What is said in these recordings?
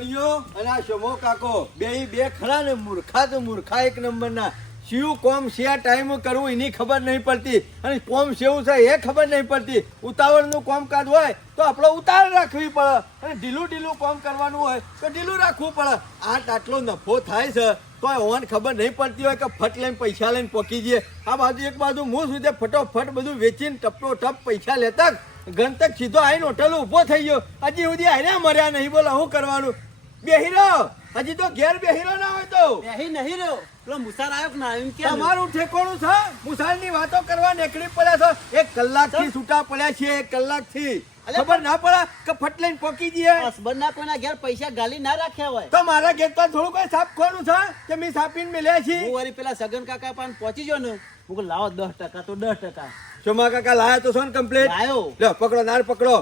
જીવણીઓ અને આ શમો કાકો બે બે ખરા ને મૂર્ખા તો મૂર્ખા એક નંબરના. શિવ કોમ શિયા ટાઈમ કરવું એની ખબર નહીં પડતી. અને કોમ શેવું છે એ ખબર નહીં પડતી. ઉતાવળનું કાદ હોય તો આપણે ઉતાવળ રાખવી પડે. અને ઢીલું ઢીલું કોમ કરવાનું હોય તો ઢીલું રાખવું પડે. આ આટલો નફો થાય છે તો ઓન ખબર નહીં પડતી હોય કે ફટ લઈને પૈસા લઈને પોકી જઈએ. આ બાજુ એક બાજુ હું સુધી ફટોફટ બધું વેચીને ટપટો ટપ પૈસા લેતા ગણતક સીધો આવીને હોટલ ઊભો થઈ ગયો. હજી સુધી આને મર્યા નહીં બોલો, શું કરવાનું? બેહી રહો. હજી તો ઘેર બેહી રહો ના હોય તો. બેહી નહીં રહ્યો પેલો મુસાર આવ્યો કે ના એમ કે તમારું ઠેકોણું છે? મુસાલની વાતો કરવા નીકળી પડ્યા છો. એક કલાકથી છૂટા પડ્યા છીએ એક કલાકથી ખબર ના પડે કે ફટ લઈને પોકી જઈએ? હસબન્ડના કોઈના ઘેર પૈસા ગાલી ના રાખ્યા હોય. તો મારા ઘેર તો થોડું કોઈ સાફ ખોનું છે કે મેં સાપીને મેલ્યા હું છીએ? વળી પેલા સગન કાકા પાન પહોંચી ગયો ને હું લાવો દસ ટકા તો દસ ટકા. ચોમા કાકા લાયા તો છો ને કમ્પ્લેટ લાયો. લ્યો પકડો નાર પકડો.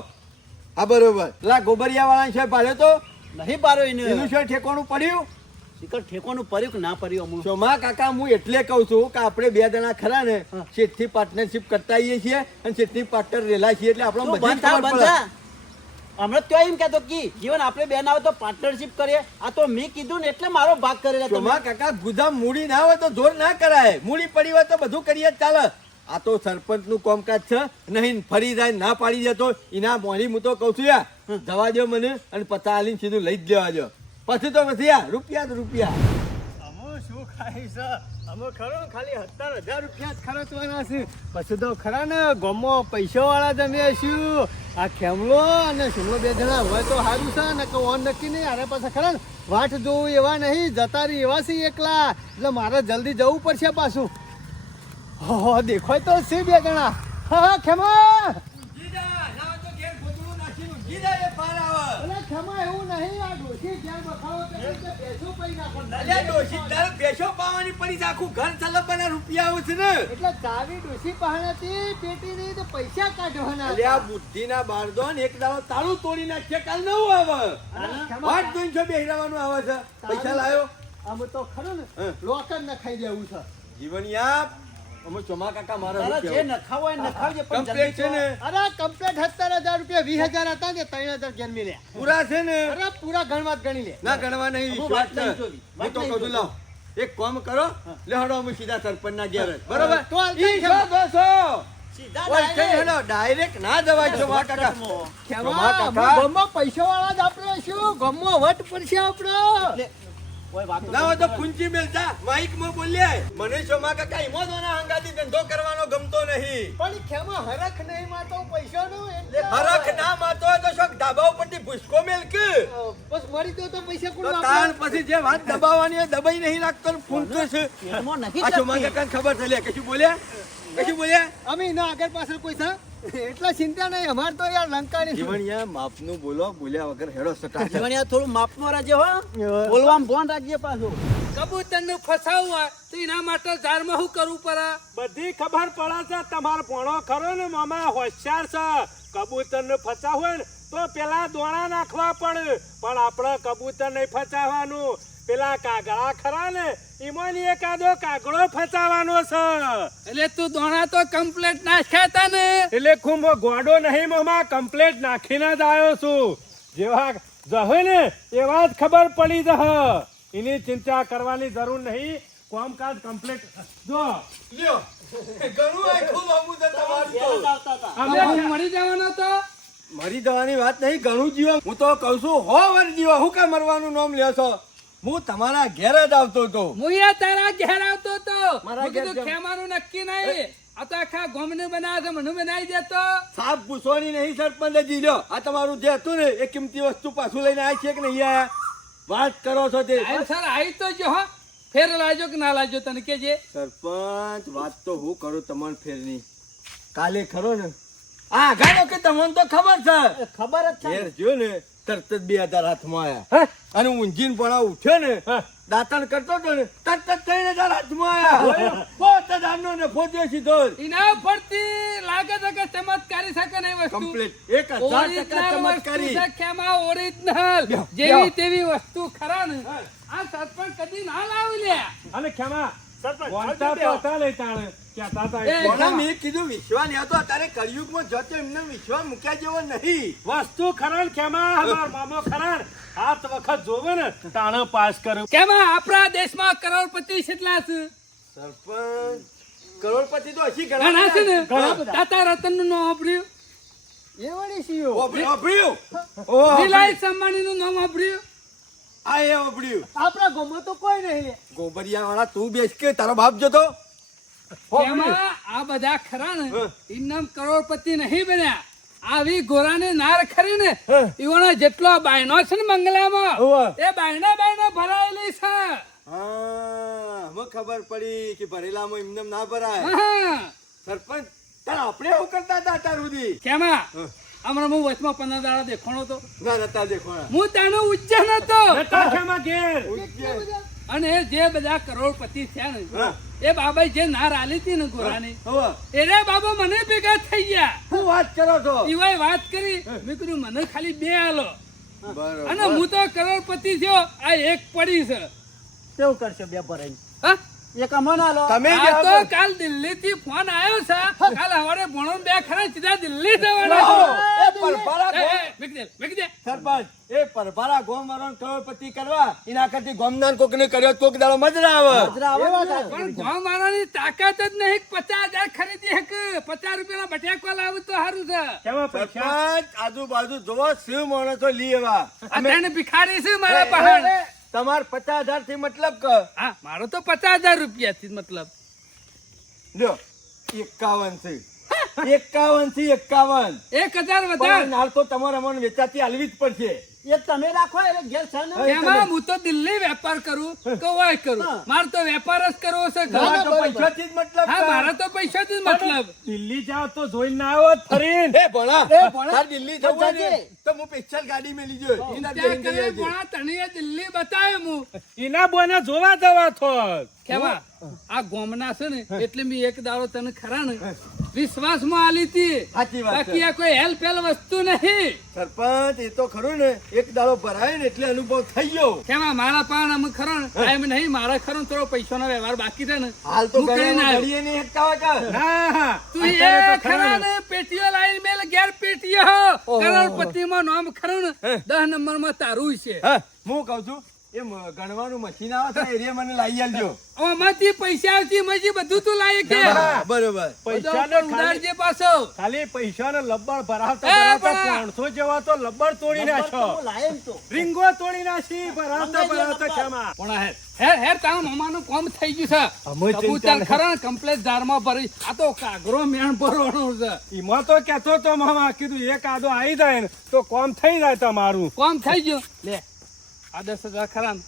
હા બરોબર. લા ગોબરિયા વાળા છે ભાડે તો? નહીં પાડ્યો એનું. શું છે પડ્યું? શીકર ઠેકોનું પડ્યું કે ના પડ્યું અમુક? સોમા કાકા હું એટલે કહું છું કે આપણે બે જણા ખરા ને શેઠથી પાર્ટનરશિપ કરતા આવીએ છીએ અને શેઠથી પાર્ટનર રેલા છીએ એટલે આપણો બધી બંધ. હમણાં તો એમ કહેતો કે જીવન આપણે બેન આવે તો પાર્ટનરશિપ કરીએ. આ તો મેં કીધું ને એટલે મારો ભાગ કરેલા તમે. કાકા ગુદામ મૂડી ના હોય તો જોર ના કરાય. મૂડી પડી હોય તો બધું કરીએ ચાલે. આ તો સરપંચનું કામકાજ છે. નહીં, ફરી જાય, ના પાડી જતો એના મોડી હું તો કઉ છું, યા, જવા દો મને અને પતા આલીને સીધું લઈ જ લેવા દો પછી તો નથી યા, રૂપિયા તો રૂપિયા. અમો શું ખાય છે? ખરો, ખાલી સત્તર હજાર રૂપિયા જ ખર્ચવાના છે. પછી તો ખરા ને, ગમો પૈસાવાળા શું? આ ખેમલો અને શિમલો બે જણા હોય તો સારું છે, ને કે નક્કી નહીં અરે પાછા ખરા વાટ જોવું એવા નહીં, જતા રહી એવા છે એકલા. એટલે મારે જલ્દી જવું પડશે પાછું. હો દેખાય તો છે બે જણા. હા ખેમા. ખેમા એવું નહીં આ ડોશી ઘેર બખાવો. બેસો પાવાની પડી આખું ઘર ચલવવાના રૂપિયા આવું છે ને. એટલે ચાવી ડોશી પેટી પેટીની તો પૈસા કાઢવાના અલ્યા. બુદ્ધિના બારદોન એક દાડો તાળું તોડી નાખીએ કાલ નવું આવે. વાટ જોઈને છો બેહરાવાનું આવે છે. પૈસા લાયો. આમ તો ખરું ને. લોકર નખાઈ દેવું છે. જીવણિયા અમે ચોમા કાકા મારા જે નખાવો હોય નખાવજે પણ કમ્પ્લેટ છે ને? અરે કમ્પ્લેટ સત્તર રૂપિયા વીસ હતા ને ત્રણ હજાર ઘેર પૂરા છે ને? અરે પૂરા ગણવા ગણી લે. ના ગણવા નહીં વિશ્વાસ વાત નહીં છે. જોવી, હું તો કહું લાવ. એક કામ કરો અમે સીધા સરપંચ ના ઘેર બરોબર? તો ઈ? છો. છો. direct. ના જવાય કાકા. શોર્ટકટમાં. ગમો પૈસા વાળા જ આપણે શું ગમો વટ પડશે આપણો. ના તો કુંચી મેલતા માઈકમાં બોલ્યા મને ચોમા કાકા ઈમોદોના હંગાથી ધંધો કરવાનો ગમતો નહીં. પણ ખેમા હરખ નહીં માતો પૈસા નો હરખ ના માતો તો શોક ધાબા ઉપરથી ભૂસકો મેલ બસ મરી દો તો પૈસા કોણ તો તાણ પછી જે વાત દબાવવાની હોય દબાઈ નહીં નાખતો ને ફૂંકતો છે. આ ખબર છે લે કશું બોલ્યા કશું બોલ્યા અમે ના આગળ પાછળ કોઈ છે? એટલા ચિંતા નહીં અમાર તો યાર લંકાની જીવણિયા માપનું બોલો બોલ્યા વગર હેડો સટા જીવણિયા થોડું માપમાં રહેજે હો. બોલવામાં ભોન રાખજે પાછું. કબૂતરનું ફસાવું હોય તો એના માટે ઝાડમાં શું કરવું પડે? બધી ખબર પડે છે તમારો ભણો ખરો ને મામા? હોશિયાર છે. કબૂતરને ફસાવ હોય ને તો પેલા દોણા નાખવા પડે. પણ આપણે કબૂતર નહીં ફસાવવાનું પેલા કાગડા ખરા ને એમાં એકાદો કાગડો ફસાવાનો છે. એટલે તું દોણા તો કમ્પ્લેટ નાખ્યા તા ને. એટલે ખૂબ ગોડો નહીં મમા કમ્પ્લેટ નાખીને જ આવ્યો છું. જેવા જહે ને એવા જ ખબર પડી જહ. એની ચિંતા કરવાની જરૂર નહીં. કામકાજ કમ્પ્લેટ જો. લ્યો. ઘણું આખું બાબુ છે તમારું તો. મરી જવાનો તો મરી જવાની વાત નહીં ઘણું જીવો હું તો કહું છું હો વર જીવો હું કામ મરવાનું નામ લ્યો છો? હું તમારા ઘેર જ આવતો હતો. હું તારા ઘેર આવતો હતો. મારા ઘેર ખેમાનું નક્કી નહીં. આ તો આખા ગોમને બનાવે મને બનાવી દેતો સાપ પૂછવાની નહીં સરપંચ જી લ્યો. આ તમારું જે હતું ને એ કિંમતી વસ્તુ પાછું લઈને આવી છે કે નહીં આયા વાત કરો છો તે. સર આવી તો જો હો. ફેર લાજો કે ના લાજો તને કે જે સરપંચ વાત તો હું કરું તમને ફેરની. કાલે ખરો ને? આ ગાડો કે તમને તો ખબર છે. ખબર જ છે. ઘેર જો ને તરત જ બે હજાર હાથમાં આયા. અને ઊંઘીને પણ ઉઠ્યો ને દાંતણ કરતો હતો ને તરત જ ત્રણ હજાર હાથમાં આવ્યા પોત હજારનો ને પોતે સીધો. એના ઉપરથી લાગે છે કે ચમત્કારી શકે નહીં વસ્તુ? કમ્પ્લીટ એક હજાર ટકા ચમત્કારી. છે ખેમા ઓરિજિનલ. જેવી તેવી વસ્તુ ખરા ને. આ સરપંચ કદી ના લાવી લે. અને ખેમા સરપંચ વાંચતા તો તાણે. કહેતા હતા એ, એટલે. કોના મેં કીધું વિશ્વા ને હતો અત્યારે કળિયુગમાં જતો એમને વિશ્વા મૂક્યા જેવો નહીં. વસ્તુ ખરા ને અમાર મામો ખરા ને વખત જોવે ને તાણે પાસ કર્યું. કેમાં? આપણા દેશમાં કરોડપતિ કેટલા છે? સરપંચ કરોડપતિ તો હજી ઘણા છે ને? ઘણા બધા. તાતા રતનનું નામ વાપર્યું? એ વળી. રિલાયન્સ અંબાણી નું નામ વાપર્યું? આ ઓબડ્યું. આપણા ગોમો તો કોઈ નહીં. ગોબરિયા વાળા તું બેસ કે તારો બાપ જતો? આ બધા ખરા ને ઇનામ કરોડપતિ નહીં બન્યા. આવી ગોરાને નાર ખરી ને ઈવોનો જેટલો બાયનો છે ને મંગલામાં એ બાયના બાયના ભરાયેલી છે. હા ખબર પડી કે ભરેલામાં એમને એમ ના ભરાય. સરપંચ તાર આપણે એવું કરતા હતા તાર સુધી? કેમાં? હમણાં હું વચમાં પંદર દાડા દેખાણો તો. ના નતા દેખો હું તાનો ઉજ્જૈન હતો નતા ખેમા ઘેર? અને જે બધા કરોડપતિ છે ને એ બાબા જે નાર આલી હતી ને ગોરાની એને બાબા મને ભેગા થઈ ગયા. શું વાત કરો છો? એવાય વાત કરી મેં કીધું મને ખાલી બે આલો. અને હું તો કરોડપતિ થયો આ એક પડી છે. કેવું કરશે બે ભરાઈ હા? એક અમને આલો. તમે તો. કાલ દિલ્હી થી ફોન આવ્યો છે. કાલ હવારે ભણો બે ખરા સીધા દિલ્હી. સરપંચ એ પરભારા ગોમ વાળાને કરોડપતિ કરવા. એના કરતી ગોમદાન કોકને કર્યો કોક દાડો મજરા આવે ને. પણ ગામ વાળાની તાકાત જ નહીં પચાસ હજાર ખરીદી હક. પચાસ રૂપિયા બટાકા લાવું તો સારું છે. સરપંચ આજુબાજુ જોવો શિવ માણસો લી એવા. ભિખારી છે મારા પહાડ તમાર પચાસ હજારથી મતલબ કે હા મારો તો પચાસ હજાર રૂપિયા થી મતલબ. જો એકાવનથી એકાવનથી એકાવન. એક હજાર વધારે. હાલ તો તમારે અમને વેચાતી હાલવી જ પડશે. એક તમે રાખો એટલે ઘેર છે એમાં હું તો દિલ્હી વેપાર કરું કવાય કરું. મારે તો વેપાર જ કરવો છે તમારે ઘર. તો પૈસાથી જ મતલબ હા મારા તો પૈસાથી જ મતલબ. દિલ્હી જાઓ તો જોઈને ના આવો ફરી એ ભણા એ ભણા. દિલ્હી જવું હોય તો હું સ્પેશિયલ ગાડી મેલી જોઈ ત્યાં કરે દિલ્હી બતાવે હું. એના બોને જોવા જવા થો કેવા? આ ગોમના છે ને એટલે મેં એક દાડો તને ખરા ને વિશ્વાસમાં આલી હતી. સાચી વાત બાકી આ કોઈ હેલ્પ હેલ વસ્તુ નહીં. સરપંચ એ તો ખરું ને. એક દાડો ભરાય ને એટલે અનુભવ થઈ ગયો. કેવા મારા પાન અમે ખરો એમ નહીં મારા ખરો થોડો પૈસા નો વ્યવહાર બાકી છે ને. હાલ તો. ઘડીએ નહીં હેકતા હોય હા હા. તું એ ખરા ને. પેટીઓ લાઈન મેલ ગેર પેટીઓ કરોડપતિ માં નામ ખરું ને દસ નંબરમાં તારું છે. હું કહું છું એ ગણવાનું મશીન આવે છે એ મને લાવી આલજો. આમાંથી પૈસા આવતી મજી બધું તું લાય કે. બરોબર. પૈસા ને ઉડાડજે પાછો. ખાલી પૈસા ને લબ્બડ ભરાવતા ભરાવતા પાંચસો જેવા તો લબ્બડ તોડી નાખો રીંગો તોડી નાખી ભરાવતા ભરાવતા. ખેમા. પણ હેર હેર હેર તારા મામાનું કોમ થઈ ગયું અમે છે ચિંતા કબૂતર ખરા કમ્પ્લેટ જારમાં ભરી આ તો કાગરો મેણ ભરવાનો છે. એમાં તો કેતો તો મામા કીધું એક આદો આવી જાય ને તો કોમ થઈ જાય તમારું. કોમ થઈ ગયું. લે. આ દસ હજાર ખરા ને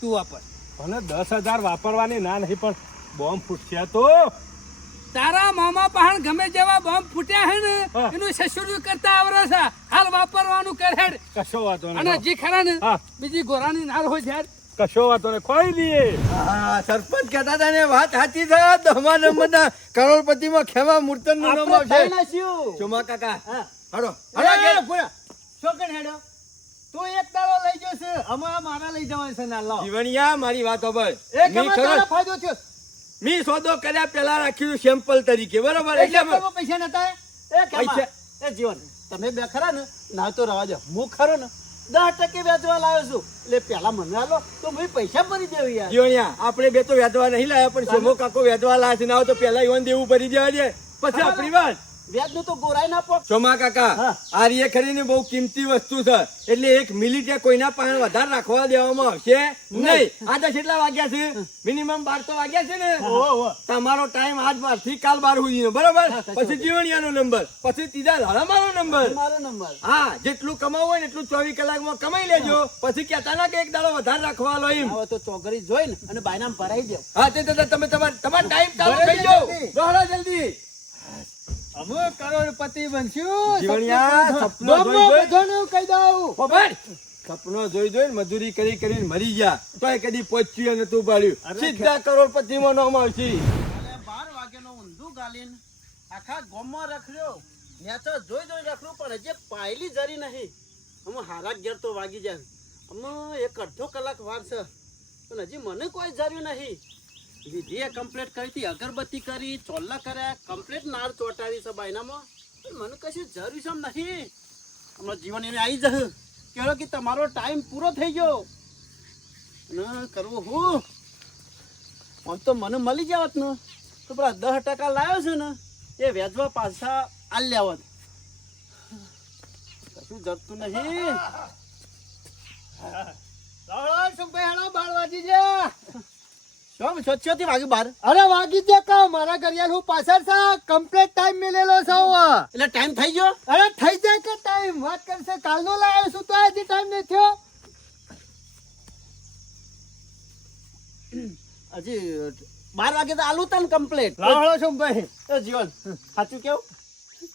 તું વાપર. ભલે દસ હજાર વાપરવાની ના નહીં પણ બોમ્બ ફૂટશે તો. તારા મામા પહાણ ગમે જેવા બોમ્બ ફૂટ્યા હે ને એનું સસુરું કરતા આવરે છે. હાલ વાપરવાનું કરે કશો વાતો અને જી ખરા ને બીજી ગોરાની નાર હોય છે કશો વાતો ને ખોઈ દઈએ. હા સરપંચ કહેતા હતા ને વાત સાચી છે. દહમા નંબરના કરોડપતિમાં ખેવા મૂર્તનનું નામ આવશે ખાઈ કાકા હાડો હાડો ઘેર. હેડો. તું એક દાડો લઈ જશે અમારા મારા લઈ જવાના છે ના લાવ. જીવણિયા મારી વાત સાંભળ. એ મી કેમાં ખરો. તારો ફાયદો થયો. મી સોદો કર્યા પેલા રાખ્યું સેમ્પલ તરીકે બરોબર? એટલે પૈસા નતા. એ પૈસા- એ જીવન તમે બે ખરા ને? ના તો રવા હું ખરો ને? દસ ટકે વેચવા લાવ્યો છું. એટલે પેલા મને આલો તો મેં પૈસા ભરી દેવું યાર. જીવણિયા આપણે બે તો વેદવા નહીં લાયા પણ સોમો કાકો વેચવા લાયા છે ના તો પેલા ઈવન દેવું ભરી દેવા દે. પછી આપણી વાત વ્યાજનું તો ગોરાઈ ના પોક ચોમા કાકા આ રીએ ખરીની બહુ કિંમતી વસ્તુ છે. એટલે એક મિનિટે કોઈના પાસે વધારે રાખવા દેવામાં આવશે? નહીં. આજે કેટલા વાગ્યા છે? મિનિમમ બાર તો વાગ્યા છે ને. તમારો ટાઈમ આજ બારથી કાલ બાર સુધી બરોબર? પછી જીવણિયાનો નંબર. પછી ત્રીજા લાળામાનો નંબર. મારો નંબર. હા જેટલું કમાવું હોય ને એટલું ચોવીસ કલાકમાં કમાઈ લેજો. પછી કહેતા ના કે એક દાડો વધારે રાખવા લો એમ. તો ચોકરી જોઈ ને અને બાયનામ ભરાઈ દે. હા તે તમે તમાર તમારો ટાઈમ ચાલુ ભરાઈ થઈ જાઓ દોડો જલ્દી. અમે કરોડપતિ બનશું. જીવણિયા સપનો જોઈ જોઈ કહી દઉં. ખબર સપનો જોઈ જોઈ મજૂરી કરી કરીને મરી ગયા. તોય કદી પહોંચ્યું નતું પાડ્યું સીધા કરોડપતિ માં નામ આવશે. બાર વાગે નો ઊંધું ગાલીન. આખા ગોમમાં રખડ્યો. મેં તો જોઈ જોઈ રખડું પણ હજી પાયલી જરી નહીં. અમે હારા ઘેર તો વાગી જાય. અમે એક અડધો કલાક વાર છે. પણ હજી મને કોઈ જર્યું નહીં. વિધિએ કમ્પ્લીટ કરી હતી, અગરબત્તી કરી, ચોલ્લા કર્યા કમ્પ્લીટ નાળ ચોટાડી છે બાયનામાં મને કશું જરૂર છે નથી. હમણાં જીવન એને આવી જશે. કહેલો કે તમારો ટાઈમ પૂરો થઈ ગયો. અને કરવું હું? આમ તો મને મળી જાવત ને, તો પેલા દસ ટકા લાવ્યો છે ને, એ વેચવા પાછા આલ્યા હોત. કશું જતું નહીં લાવડો સુભાઈ વાગી ગયા શું છોથી વાગ્યું બાર અરે વાગી ગયા કા? મારા ઘરિયાળ હું પાછળ છે. કમ્પ્લીટ ટાઈમ મેલેલો છે એટલે ટાઈમ થઈ ગયો? અરે થઈ જાય કે ટાઈમ વાત કરશે. કાલનો લાવ્યો છું તો હજી ટાઈમ નહીં થયો. હજી બાર વાગે તો આલુ તને કમ્પ્લીટ લાવડો સુભાઈ એ જીવન સાચું કેવું?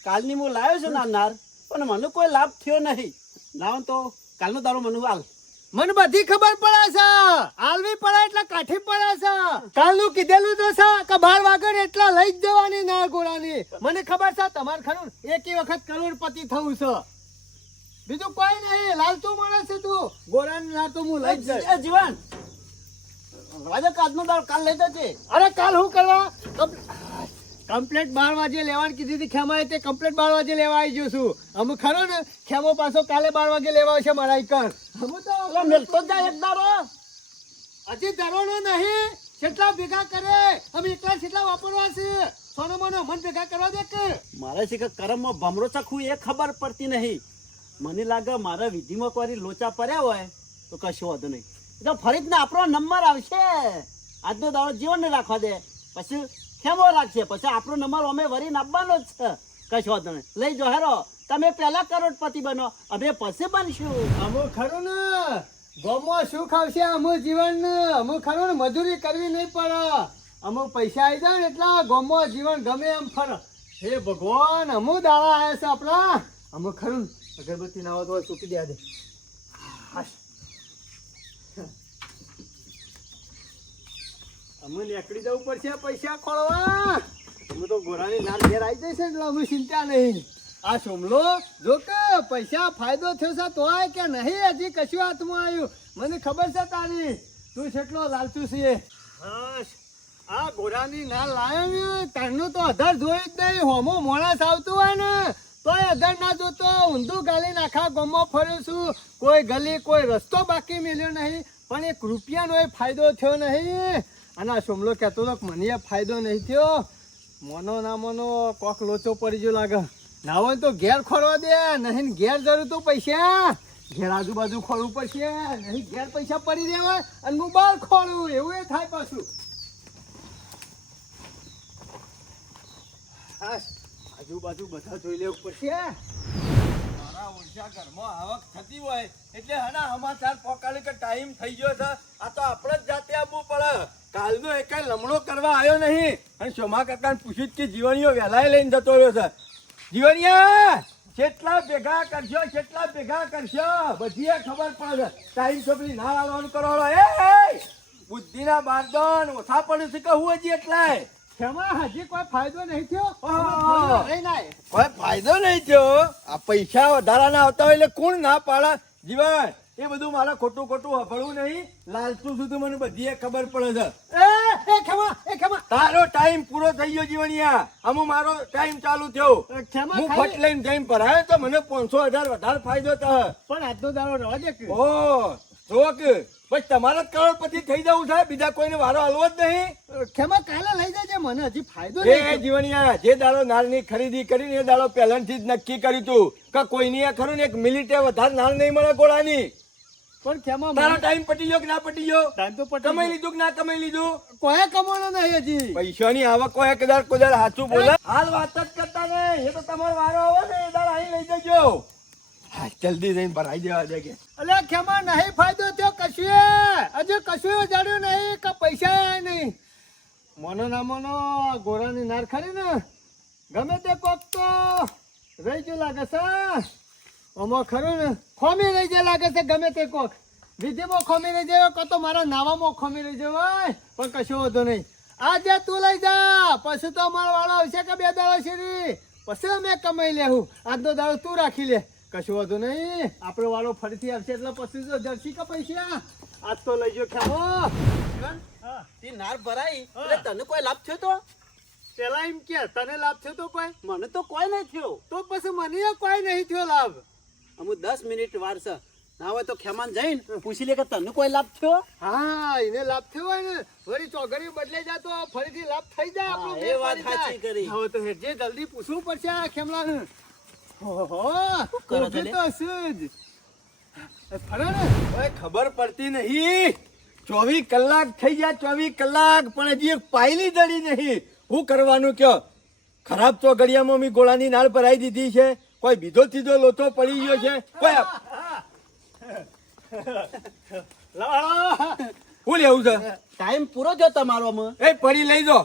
કાલની હું લાવ્યો છું નાનાર પણ મને કોઈ લાભ થયો નહીં. લાવ તો કાલનો તારો મને હાલ મને બધી ખબર પડે છે. આલવી પડે એટલે કાઠી પડે છે. કાલનું કીધેલું તો છે કે બાર વાગે એટલા લઈ જ જવાની ના ગોળાની. મને ખબર છે તમારે ખરું એક વખત કરોડપતિ થવું છે. બીજું કોઈ નહીં લાલતું માણસ છે તું. ગોળાને ના તો હું લઈ જ જીવન રાજા કાલનો દાળ કાલ લઈ જજે. અરે કાલ હું કરવા? કમ્પ્લેટ બાર વાગે લેવાની કીધી હતી ખેમાએ તે કમ્પ્લેટ બાર વાગે લેવા આવી ગયો છું. અમે ખરો ને, ખેમો પાછો કાલે બાર વાગે લેવા આવશે મારા એકર અમે તો મેલતો જ જાય એક હજી ધરોનો નહીં કેટલા ભેગા કરે, અમે એકલા કેટલા વાપરવા છે. સોનો મોનો મન ભેગા કરવા દે કે. મારે છે કે કરમમાં ભમરો ચખું એ ખબર પડતી નહીં. મને લાગે મારા વિધિમાં કોઈ લોચા પડ્યા હોય, તો કશું વાંધો નહીં. તો ફરી ને, આપણો નંબર આવશે. આજનો દાડો જીવન ને રાખવા દે. પછી ખેમો રાખશે પછી આપણો નંબર અમે વરીને આપવાનો જ છે. કશો નહીં. લઈ જો હેરો. તમે પહેલા કરોડપતિ બનો. અમે પછી બનશું. અમુ ખરું ને. ગોમો શું ખાવશે અમુ જીવન અમુ ખરું ને, મજૂરી કરવી નહીં પડે. અમુક પૈસા આવી જાય ને એટલા ગોમો જીવન ગમે એમ ફર. હે ભગવાન, અમુ દાડા આવ્યા છે આપણા. અમુક ખરું અગરબત્તી ના હોય તો ચૂકી દે દે હાશ. અમે નીકળી જવું પડશે પૈસા ખોળવા. અમે તો ગોરાની લાલ ઘેર આવી જશે એટલે અમે ચિંતા નહીં. આ સોમલો, જો કે પૈસા ફાયદો થયો છે તોય કે નહીં? હજી કશું હાથમાં આવ્યું? મને ખબર છે તારી. તું છેટલો લાલચુ છે. આ ગોરાની ના લાયો ને, તારનું તો અધર જોયું જ નહીં. હોમો મોણસ આવતું હોય ને, તોય અધર ના જોતો. ઊંધું ગાલીને આખા ગમો ફર્યું છું. કોઈ ગલી, કોઈ રસ્તો બાકી મેલ્યો નહીં. પણ એક રૂપિયાનો એ ફાયદો થયો નહીં. અને આ સોમલો કહેતો હતો કે મને ફાયદો નહીં થયો. મોનો ના મોનો કોક લોચો પડી ગયો લાગે. ના હોય તો ઘેર ખોરવા દે, નહીં ઘેર જરૂર તો પૈસા. ઘેર આજુબાજુ ખોરવું પડશે, નહીં ઘેર પૈસા પડી દેવા અને હું બહાર ખોરું, એવું એ થાય પાછું. આજુબાજુ બધા જોઈ લેવું પડશે. મારા ઓરછા ઘરમાં આવક થતી હોય, એટલે હના સમાચાર પોકાડે કે ટાઈમ થઈ ગયો છે. આ તો આપણે જ જાતે આપવું પડે. કાલનો એક લમણો કરવા આવ્યો નહીં. અને સોમા કાકાને પૂછ્યું કે જીવણીઓ વહેલાય લઈને જતો રહ્યો છે. જીવણીયા કેટલા ભેગા કરશો કેટલા ભેગા કરશો બધી ખબર પડે. ટાઈમ છોકરી ના લાવવાનું કરવાનો એ! બુદ્ધિના બારદન ઓછા પડે છે કે હું હજી એટલાય? શેમાં? હજી કોઈ ફાયદો નહીં થયો. કોઈ ફાયદો નહીં થયો? આ પૈસા વધારાના આવતા હોય એટલે કોણ ના પાડે? જીવન એ બધું મારે ખોટું ખોટું હફળવું નહીં. લાલતું સુધી મને બધી ખબર પડે છે. એ એ એ ખેમા તારો ટાઈમ પૂરો થઈ ગયો જીવણિયા. અમુ મારો ટાઈમ ચાલુ થયો. હું ફટ લઈને ટાઈમ ભરાયો તો મને પાંચસો હજાર વધારે ફાયદો થયો પણ આજનો દાડો રહેવા દે ઓ જો પછી તમારે જ કરોડપતિ થઈ જવું છે. બીજા કોઈને વારો હલવો જ નહીં. ખેમા કાલે લઈ જજે મને હજી ફાયદો એ જીવણિયા જે દાડો નાળની ખરીદી કરીને એ દાડો પહેલાથી જ નક્કી કર્યું તું કે કોઈની આ ખરું ને એક મિનિટે વધારે નાળ નહીં મળે ગોળાની. પણ ખેમા તારો ટાઈમ પટી ગયો કે ના પટી ગયો? ટાઈમ તો પટી કમાઈ લીધું કે ના કમાઈ લીધું? કોઈ કમાણો નહીં હજી. પૈસાની આવક કોઈ કદાચ કદાચ સાચું બોલે? હાલ વાત જ કરતા નહીં. એ તો તમારો વારો આવે ને એ દાડ અહીં લઈ જજો. હા, જલ્દી જઈને ભરાઈ દેવા દે કે. અલે ખેમા નહીં ફાયદો થયો? કશું હજુ કશું જાડ્યું નહીં કે પૈસા આયા નહીં. મોનો ના મોનો ગોરાની નાર ખરી ને. ગમે તે કોક તો રહી ગયું લાગે છે. આમાં ખરું ને? ખોમી રહી જાય લાગે છે ગમે તે કોક. વિધિમાં ખોમી રહી જાય કો તો મારા નાવામાં ખોમી રહી જાય પણ કશું વાંધો નહીં. આજે તું લઈ જા પછી તો અમારો વાળો આવશે કે બે દાડો શેરી. પછી અમે કમાઈ લેવું આજનો દાડો તું રાખી લે. કશું વાંધો નહીં. આપણો વાળો ફરીથી આવશે એટલે પછી તો જર્સી કે પૈસા આજ તો લઈ જીવન, હા. તે નાર ભરાઈ. એટલે તને કોઈ લાભ થયો તો? પેલા એમ કે તને લાભ થયો તો કોઈ? મને તો કોઈ નહીં થયો. તો પછી મને કોઈ નહીં થયો લાભ. અમુક દસ મિનિટ વાર ના હોય તો ખેમાન જઈને પૂછી લે કે તને કોઈ લાભ થયો? હા એને લાભ થયો હોય ને વળી ચોગડીઓ બદલાઈ જાય તો ફરીથી લાભ થઈ જાય આપણો એ વાત સાચી કરી. હવે તો જે જલ્દી પૂછવું પડશે આ ખેમલાને. ઓહો, કરો છો લે? તો હશે જ. ને. ઓય ખબર પડતી નહીં. ચોવીસ કલાક થઈ ગયા ચોવીસ કલાક પણ હજી એક પાયલી દડી નહીં. શું કરવાનું કયો? ખરાબ તો ઘડિયામાં મી ગોળાની નાળ ભરાઈ દીધી છે. કોઈ બીજો તીજો લોચો પડી ગયો છે? કોઈ શું લેવું છે? ટાઈમ પૂરો થયો તમારો એ પડી લઈ જો.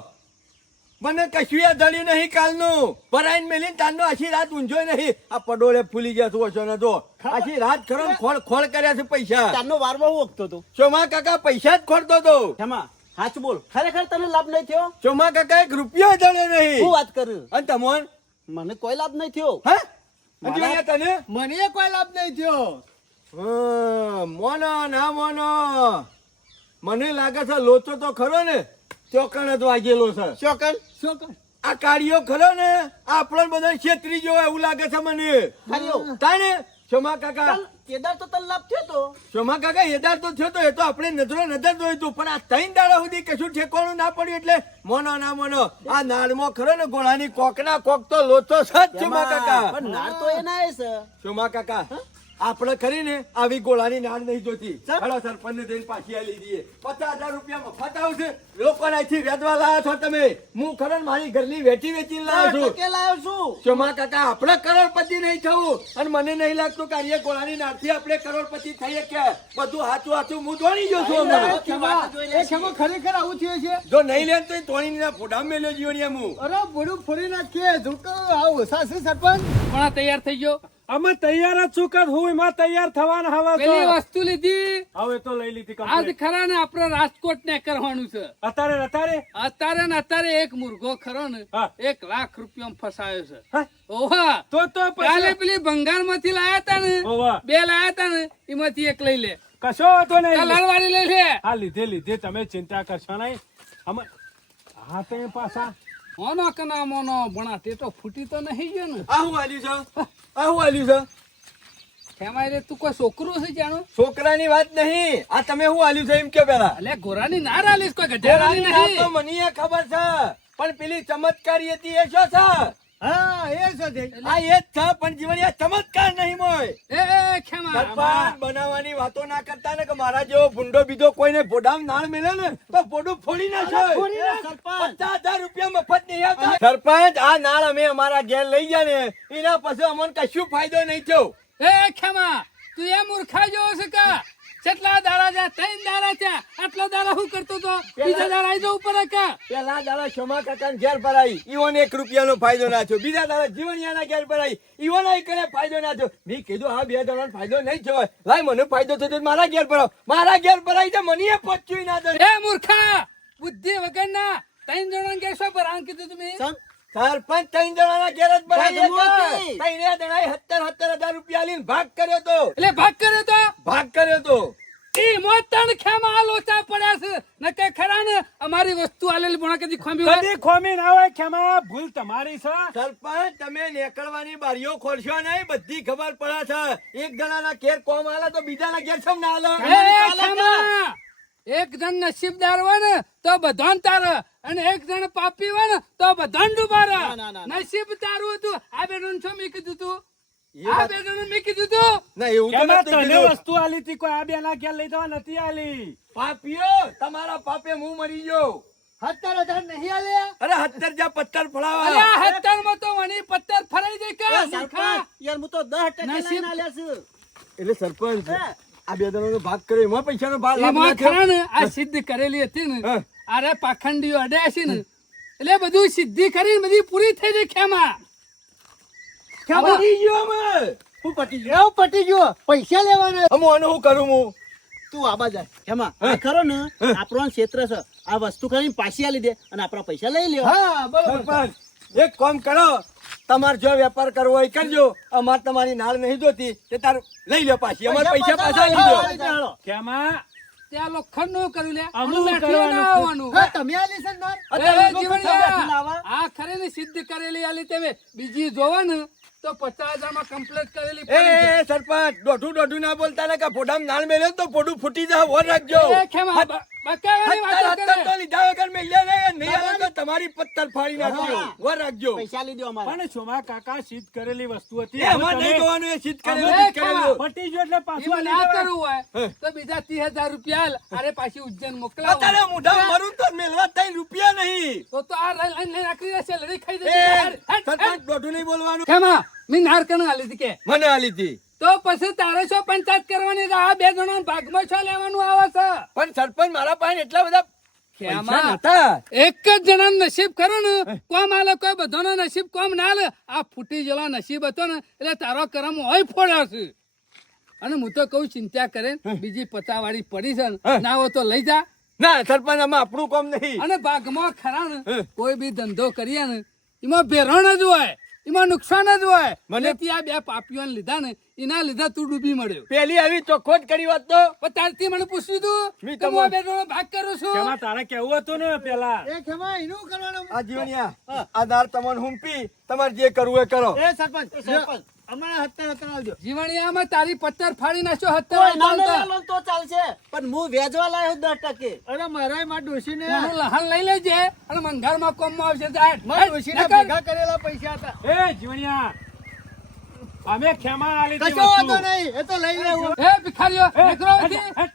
મને કશું દળ્યું નહીં કાલનું. પરાઈન મેલીન તારનો આખી રાત ઊંઝો નહીં. આ પડોળે ફૂલી ગયા છું ઓછો નતો આખી રાત ખરો ખોળ ખોળ કર્યા છે પૈસા. તારનો વારમાં હું વખતો હતો. ચોમા કાકા પૈસા જ ખોરતો હતો. ખેમા હાચ બોલ. ખરેખર તને લાભ નહીં થયો? ચોમા કાકા એક રૂપિયો નહીં. શું વાત કરું. અને તમોન? મને કોઈ લાભ નહીં થયો. હા? તને? મને કોઈ લાભ નહીં થયો. મોનો ના મોનો. મને લાગે છે લોચો તો ખરો ને ચોકણ જ વાગેલો છે. ચોકણ? ચોકણ. આ કાળીઓ ખરો ને આપણો બધા છેતરી ગયો એવું લાગે છે મને. તાને સોમા કાકા. કેદાર તો તલ્લાપ થયો તો. શોમા કાકા એદાર તો થયો તો એ તો આપણે નજરો નજર જોયું હતું પણ આ ત્રણ દાડા સુધી કશું ઠેકોણું ના પડ્યું એટલે મોનો ના મોનો. આ નાળમાં ખરો ને ગોળાની કોકના કોક તો લોચો છે શોમા કાકા. પણ નાળ તો એ છે. શોમા કાકા આપણે કરીને આવી ગોળાની નાળ નહીં જોતી સર. હેલો સરપંચ જઈને પાછી આલી દઈએ પચાસ હજાર રૂપિયા મફત આવશે. લોકોને અહીંથી વેચવા લાયા છો તમે. હું ખરો મારી ઘરની વેચી વેચી લાવ્યો છું. કે લાયો છું. ચોમા કાકા આપણે કરોડપતિ નહીં થવું. અને મને નહીં લાગતું કે અહીંયા ગોળાની નાળથી આપણે કરોડપતિ થઈએ કે બધું હાચું હાચું હું ધોણી ગયો છું હમણાં. ખરેખર આવું થયું છે? જો નહીં લે તો તોડીને ફોડા મેલ્યો જીવન એમ અરે બોડું ફોડી નાખીએ. ઝુકો આવું. સાસુ સરપંચ. પણ તૈયાર થઈ ગયો. અમે તૈયાર જ છું કે હું એમાં તૈયાર થવાના હવા પેલી વસ્તુ લીધી. હવે તો લઈ લીધી આજ ખરા ને આપણે રાજકોટ ને કરવાનું છે. અત્યારે અત્યારે? અત્યારે ને અત્યારે એક મુર્ગો ખરો ને એક લાખ રૂપિયા ફસાયો છે. ઓહા. તો તો કાલે પેલી બંગાળમાંથી લાયા તા ને બે લાયા તા ને એમાંથી એક લઈ લે. કશો તો નહીં. કલર લઈ લે. હા લીધે લીધે તમે ચિંતા કરશો નહીં. અમે હા તે પાછા. મોનો કના મોનો ભણા તે તો ફૂટી તો નહીં ગયો ને. આ હું આલ્યું છે? આ હું આલ્યું છે? ખેમાઈ તું કોઈ છોકરું છે જાણો? છોકરાની વાત નહીં. આ તમે હું આલ્યું છે એમ કે પેલા. ગોરાની ના રાલીસ કોઈ ગધેડાની ગોળાની તો મને ખબર છે. પણ પેલી ચમત્કારી હતી એ શું છે? હા એ છે આ એ જ છે પણ જીવન એ ચમત્કાર નહીં મોય એ એ ખેમા સરપંચ બનાવવાની વાતો ના કરતા ને કે મારા જેવો ભૂંડો બીજો કોઈને ભોડામ નાળ મેલે ને તો ભોડું ફોડી નાખે સરપંચ. પચાસ હજાર રૂપિયા મફત નહીં આવતા સરપંચ આ નાળ અમે અમારા ઘેર લઈ ગયા ને એના પછી અમને કશું ફાયદો નહીં થયો. એ ખેમા તું એ મૂર્ખા જેવો છે કા? કેટલા દાડા જ્યાં ત્રણ દાડા ત્યાં આટલા દાડા શું કરતો તો? બીજા દાડા આવી જવું પડે કા પેલા દાડા ક્ષમા કાકા ઘેર ભરાઈ ઈવોને એક રૂપિયાનો ફાયદો ના થયો. બીજા દાડા જીવણિયાના ઘેર ભરાઈ ઈવોના એક ફાયદો ના થયો. મેં કીધું હા બે દાડાનો ફાયદો નહીં થયો. લાય મને ફાયદો થયો તો મારા ઘેર ભરાવ મારા ઘેર ભરાઈ તો મને પચ્યું ના થયું એ મૂર્ખા બુદ્ધિ વગરના ત્રણ જણા ગેસો પર? આમ કીધું તમે સરપંચ ત્રણ જણાના ઘેર જ ભરાઈ. ત્રણે જણાએ સત્તર સત્તર હજાર રૂપિયા લઈને ભાગ કર્યો તો. એટલે ભાગ કર્યો તો? ભાગ કર્યો તો. ઈ મોતણ ખેમા લોચા પડ્યા છે. નકે ખરા ને? અમારી વસ્તુ આલેલી ભણા કદી ખોમી હોય. કદી ખોમી ના હોય ખેમા ભૂલ તમારી છે. સરપંચ તમે નીકળવાની બારીઓ ખોલશો નહીં બધી ખબર પડે છે. એક જણાના ઘેર કોમ આલે તો બીજાના ઘેર સમ ના આલે. ખેમા! એક જણ નસીબદાર હોય ને તો બધાને તારે. અને એક જણ પાપી હોય ને તો બધાને ડૂબારે. નસીબ તારું હતું. આ બેનું છો મેં કીધું તું? આ બેનું મેં કીધું તું? ના એવું તો નતું તને વસ્તુ આલી હતી? કોઈ આ બે ઘેર લઈ જવા નથી આલી. પાપીઓ તમારા પાપે હું મરી ગયો. સત્તર હજાર નહીં આલ્યા? અરે હત્તર જા પથ્થર ફળાવા. માં તો વણી પથ્થર ફરાઈ દે એ યાર હું તો દસ ટકે નસીબ- આલ્યા છું. એટલે સરપંચ. આ બે જણાનો ભાગ કર્યો. એમાં પૈસાનો ભાગ એમાં ખરા ને આ સિદ્ધ કરેલી હતી ને. અરે પાખંડીઓ અડ્યા છે ને. એટલે બધું સિદ્ધિ કરીને બધી પૂરી થઈ ગઈ ખેમા. ખેમા ગયો અમે. હું પટી ગયો. પટી ગયો. પૈસા લેવાના. અમે આનું શું કરું હું? તું આબા જાય હેમાં ખરો ને આપણો ક્ષેત્ર છે. આ વસ્તુ કરીને પાછી આલી દે અને આપણા પૈસા લઈ લ્યો. હા બરોબર. એક કામ કરો. તમારે જો વેપાર કરવો હોય કરજો. અમારે તમારી નાળ નહીં જોતી તે તારું લઈ લો પાછી. અમારે પૈસા પાછા લઈ લઈ જાઓ. ત્યાં લોખંડનું કર્યું લે. કરવાનું આવવાનું. તમે આલી? આ સિદ્ધ કરેલી આલી તમે. બીજી જોવો ને તો પચાસ હજારમાં કમ્પ્લીટ કરેલી એ સરપંચ દોઢું દોઢું ના બોલતા ને કે ફોટામાં નાળ મેલ્યો તો ફોટું ફૂટી જાય વર રાખજો. એ ખેમા, બ- બકાવાની હત્તર વાતો હત્તર કરે. તો લીધા વગર મેલ્યા નહીં નહીં આવે તો તમારી પત્તર ફાડી નાખજો. વર રાખજો. પૈસા લીધો અમારા. પણ સોમા કાકા સિદ્ધ કરેલી વસ્તુ હતી. એ નહીં તમે એ સિદ્ધ કરેલું અમે સિદ્ધ કરેલું. પટી ગયો એટલે પાછું ના કરવું હોય તો બીજા ત્રીસ હજાર રૂપિયા આલ. અરે પાછી ઉજ્જૈન મોકલાવો. અત્યારે મોઢા મરું તો મેલવા ત્રણ રૂપિયા નહીં. તો તો આ લાઈન લઈને આખરી રહેશે લડી ખાઈ હેડ. સરપંચ દોઢું નહીં બોલવાનું. ખેમા મેં નાર કણ આલી હતી કે? મને આલી હતી. તો પછી તારે શું પંચાયત કરવાની? આ બે જણા ભાગમાં છો લેવાનું આવે છે? પણ સરપંચ મારા પાસે એટલા બધા એક જ જણા નસીબ ખરો ને? કોમ આલે કોઈ બધાનો નસીબ કોમ ના લે આ ફૂટી જેલો નસીબ હતો ને એટલે તારો કરમ હોય ફોડ્યો છે. અને હું તો કઉ ચિંતા કરે બીજી પચાવાળી પડી છે ના હોય તો લઈ જા. ના સરપંચ આમાં આપણું કોમ નહીં. અને ભાગમાં ખરા ને કોઈ બી ધંધો કરીએ ને એમાં ભેરણ જ હોય. એમાં નુકસાન જ હોય. મને- ત્યાં બે પાપીઓને લીધા ને એના લીધા તું ડૂબી મળ્યો. પેલી આવી ચોખ્ખોટ કરી વાત તો? તારથી મને પૂછ્યું તું મી હું આ ભાગ કરું છું? એમાં તારે કેવું હતું ને પેલા? એ ખેમા, એનું કરવાનું. આ જીવણિયા આ દાર તમને હુંપી તમારે જે કરવું એ કરો. એ સરપંચ, સરપંચ. અમારે હત્તર હત્તર આવજો. જીવણિયામાં તારી પત્તર ફાડી નાખ્યો હત્તર ના તો ચાલશે. પણ હું વેચવા લાયો દસ ટકે. અરે મારા માં ડોશીને લહાણ લઈ લેજે. અને મંદરમાં કોમમાં આવશે. જા મારા ડોશીને ભેગા કરેલા પૈસા હતા. એ જીવણિયા અમે ખેમા આલી હતી કશો વાંધો વસ્તુ. નહીં. એ તો લઈ લેવું. એ ભિખારીઓ નીકળો હેટ, અહીંથી. હેટ.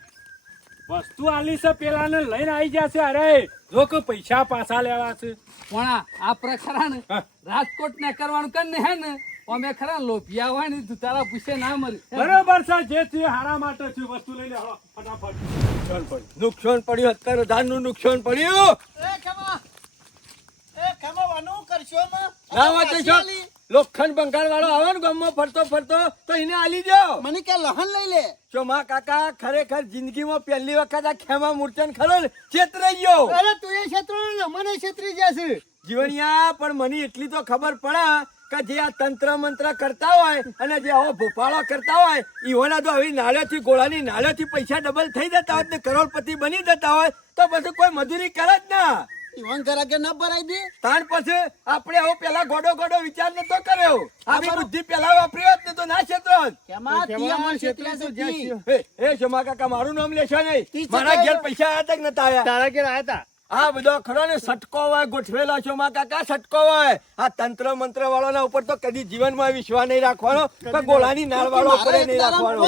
વસ્તુ આલી છે પેલા ને લઈને આવી છે. અરે જો કે પૈસા પાછા લેવા છે. પણ આ પ્રકરણ ને રાજકોટ ને કરવાનું કર ને હે ને? અમે ખરા લોપિયા હોય ને તું તારા પૂછે ના મરી બરોબર છે જે છે હારા માટે છે વસ્તુ લઈ લે ફટાફટ. નુકસાન પડ્યું. અત્યારે ધાનનું નુકસાન પડ્યું. એ ખેમા એ ખેમા વાનું કરશો માં ના વાત પાછી લોખંડ બંગાળ વાળો આવે ને ગામમાં ફરતો ફરતો તો એને આલી દો. મને કે લહન લઈ લે. જો માં કાકા ખરેખર જિંદગીમાં પહેલી વખત આ ખેમા મૂર્છન ખરો ને છેતરાઈ ગયો. અરે તું એ ને મને છેતરી જશે જીવણિયા પણ મને એટલી તો ખબર પડે કે જે આ તંત્ર મંત્ર કરતા હોય અને જે આવો ભોપાળો કરતા હોય ઈઓના તો આવી નાળેથી ગોળાની નાળેથી પૈસા ડબલ થઈ જતા હોય ને કરોડપતિ બની જતા હોય તો પછી કોઈ મજૂરી કરે જ ના. ઈવન કરા કે ન ભરાઈ દે? તાણ પછી આપણે આવો પેલા ગોડો ગોડો વિચાર નતો કર્યો. આવી બુદ્ધિ પેલા વાપરી હોત ને તો ના ક્ષેત્ર હોત. ખેમા ખેમા, તી અમર ક્ષેત્રે ક્ષેત્રે તો છે જ્યાં તી. છે. એ એ શમા કાકા મારું નામ લેશો નહીં. મારા ઘેર પૈસા આયા તક નતા આયા તારા ઘેર આયા તા? આ બધો ખરો ને સટકો હોય ગોઠવેલો છો માં કાકા સટકો હોય આ તંત્ર મંત્ર વાળાના ઉપર તો કદી જીવનમાં વિશ્વાસ નહીં રાખવાનો ગોળાની નાળ વાળો ઉપર નહીં રાખવાનો.